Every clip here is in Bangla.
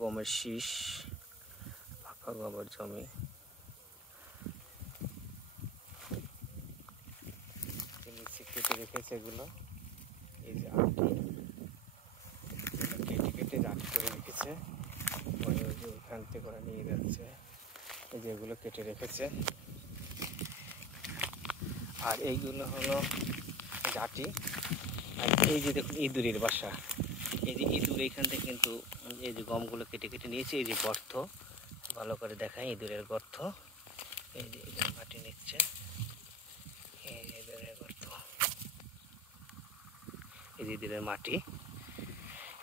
গমের শীষ, ফাঁকা গমের জমি। নিচে কেটে রেখেছে এগুলো, এই যে আটি কেটে কেটে আটি করে রেখেছে, পরে ওই যে ওইখান থেকে করে নিয়ে যাচ্ছে। এই যে এগুলো কেটে রেখেছে। আর এইগুলো হলো জাটি। আর এই যে দেখুন ইঁদুরের বাসা, এই যে ইঁদুর এইখান থেকে কিন্তু এই যে গমগুলো কেটে কেটে নিয়েছে। এই যে গর্ত, ভালো করে দেখায় ইঁদুরের গর্ত। এই যে ইঁদুর মাটি নিচ্ছে, এই যে ইঁদুরের গর্ত, এই যে ইঁদুরের মাটি।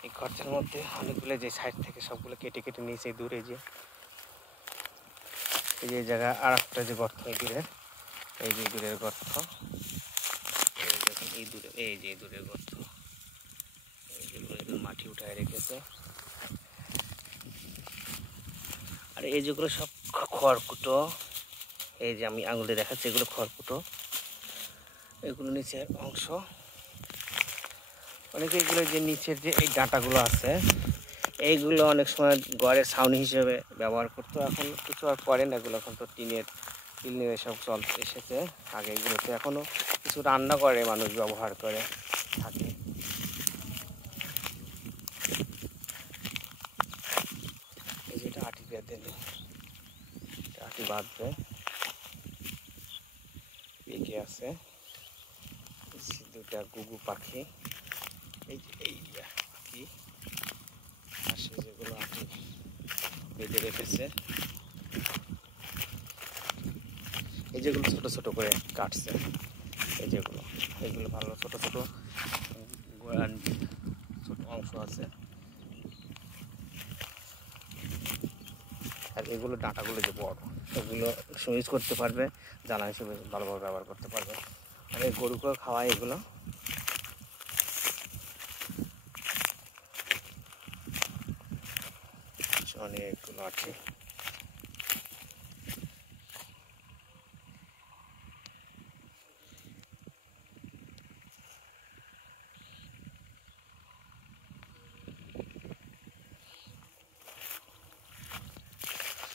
এই গর্তের মধ্যে অনেকগুলো যে সাইড থেকে সবগুলো কেটে কেটে নিয়েছে ইঁদুর। এই যে জায়গা আর একটা যে গর্ত ইঁদুরের, এই যে ইঁদুরের গর্ত, এই দেখুন ইঁদুরের, এই যে ইঁদুরের গর্ত, ইঁদুর মাটি উঠায় রেখেছে। আর এই যেগুলো সব খড়কুটো, এই যে আমি আঙুলে দেখাচ্ছি এগুলো খড়কুটো, এগুলো নিচের অংশ। অনেকে এগুলো যে নিচের যে এই ডাঁটাগুলো আছে, এইগুলো অনেক সময় ঘরের ছাউনি হিসেবে ব্যবহার করতো, এখন কিছু আর করে না এগুলো। এখন তো টিনের এসব চলতে এসেছে। আগে এগুলোতে এখনও কিছু রান্না করে মানুষ ব্যবহার করে থাকে। এই যেটা আটি বেঁধে নেই, আটি বাঁধবে, পেকে আছে দুটা গুগু পাখি। এই যে এই পাখি আসে, যেগুলো আটি বেঁধে রেখেছে। এই যেগুলো ছোট ছোট করে কাটছে, এই যেগুলো, এগুলো ভালো ছোট ছোট ছোট অংশ আছে। আর এগুলো ডাঁটাগুলো যে বড়, এগুলো ইউজ করতে পারবে, জ্বালানি হিসেবে ভালোভাবে ব্যবহার করতে পারবে। আর এই গরুকেও খাওয়ায় এগুলো। অনেকগুলো আছে।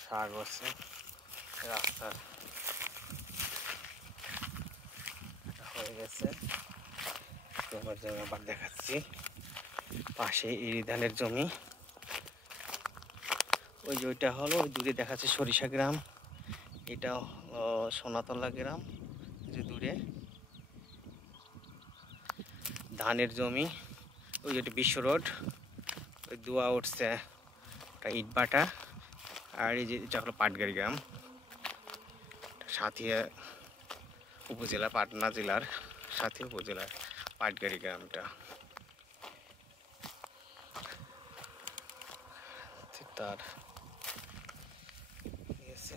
শাক আছে রাস্তার হয়ে গেছে। তোমার জমি আবার দেখাচ্ছি, পাশে ইরি ধানের জমি। ওই যে ওইটা হলো, ওই দূরে দেখাচ্ছে সরিষা গ্রাম, এটা সোনাতলা গ্রাম। যে দূরে ধানের জমি, ওই যেটা বিশ্ব রোড, ওই দুয়া উঠছে ইটবাটা। আর এই যে এটা হলো পাটগাড়ি গ্রাম, সাথিয়া উপজেলা, পাটনা জেলার সাথিয়া উপজেলার পাটগাড়ি গ্রামটা। তার ঠিক আছে।